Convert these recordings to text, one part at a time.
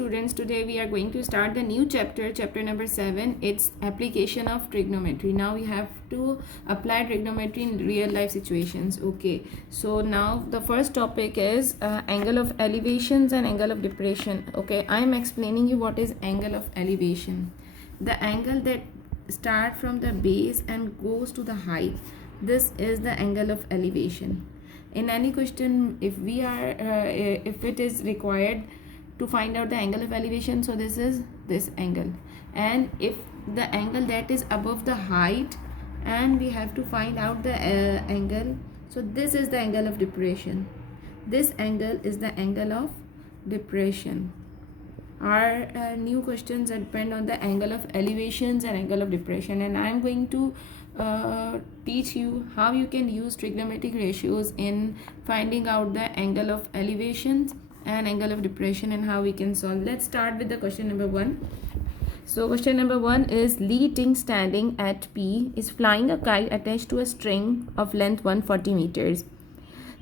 students, today we are going to start the new chapter number 7. It's application of trigonometry. Now we have to apply trigonometry in real life situations. Okay, so now the first topic is angle of elevations and angle of depression. Okay, I am explaining you what is angle of elevation. The angle that start from the base and goes to the height. This is the angle of elevation. In any question, if it is required to find out the angle of elevation, so this is this angle, and if the angle that is above the height, and we have to find out the angle, so this is the angle of depression. This angle is the angle of depression. Our new questions depend on the angle of elevations and angle of depression, and I am going to teach you how you can use trigonometric ratios in finding out the angle of elevations and angle of depression and how we can solve. Let's start with the question number 1. So question number 1 is Li Ting standing at P is flying a kite attached to a string of length 140 meters.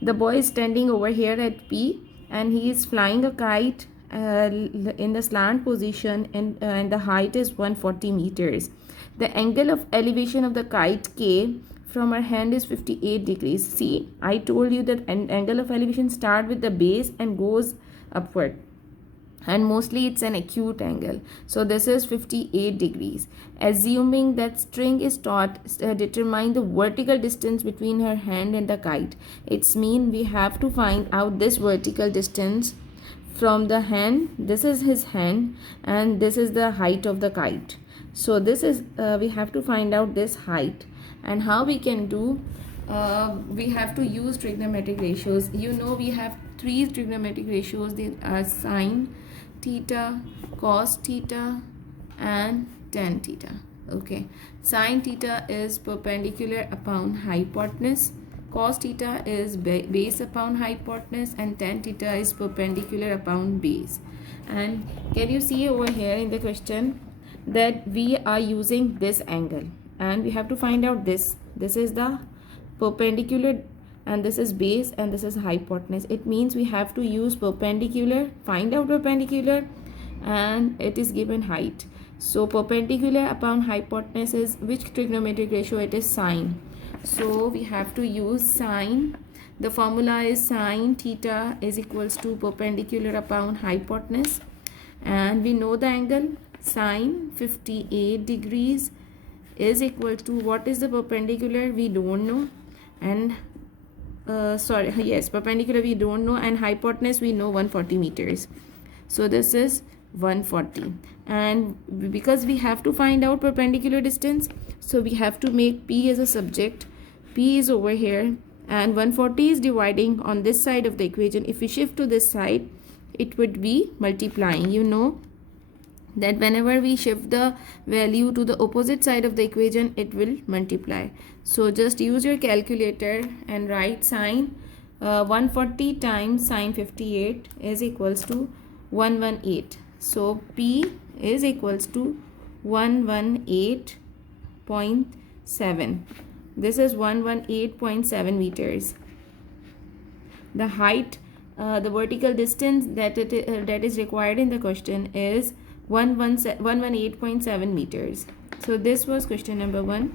The boy is standing over here at P and he is flying a kite in the slant position, and the height is 140 meters. The angle of elevation of the kite K from our hand is 58 degrees. See, I told you that an angle of elevation start with the base and goes upward, and mostly it's an acute angle. So this is 58 degrees. Assuming that string is taut, determine the vertical distance between her hand and the kite. It's mean we have to find out this vertical distance from the hand. This is his hand and this is the height of the kite. So this is we have to find out this height, and how we can do, we have to use trigonometric ratios. You know, we have 3 trigonometric ratios. They are sine theta, cos theta, and tan theta. Okay, sine theta is perpendicular upon hypotenuse, cos theta is base upon hypotenuse, and tan theta is perpendicular upon base. And can you see over here in the question that we are using this angle, and we have to find out this is the perpendicular, and this is base, and this is hypotenuse. It means we have to use perpendicular, find out perpendicular, and it is given height. So perpendicular upon hypotenuse is which trigonometric ratio? It is sine. So we have to use sine. The formula is sine theta is equals to perpendicular upon hypotenuse, and we know the angle sine 58 degrees is equal to, what is the perpendicular? We don't know, and perpendicular we don't know, and hypotenuse we know 140 meters. So this is 140, and because we have to find out perpendicular distance, so we have to make P as a subject. P is over here, and 140 is dividing on this side of the equation. If we shift to this side, it would be multiplying. You know that whenever we shift the value to the opposite side of the equation, it will multiply. So just use your calculator and write sine 140 times sine 58 is equals to 118. So P is equals to 118.7. This is 118.7 meters. The height, the vertical distance that is required in the question is 118.7 meters. So this was question number 1.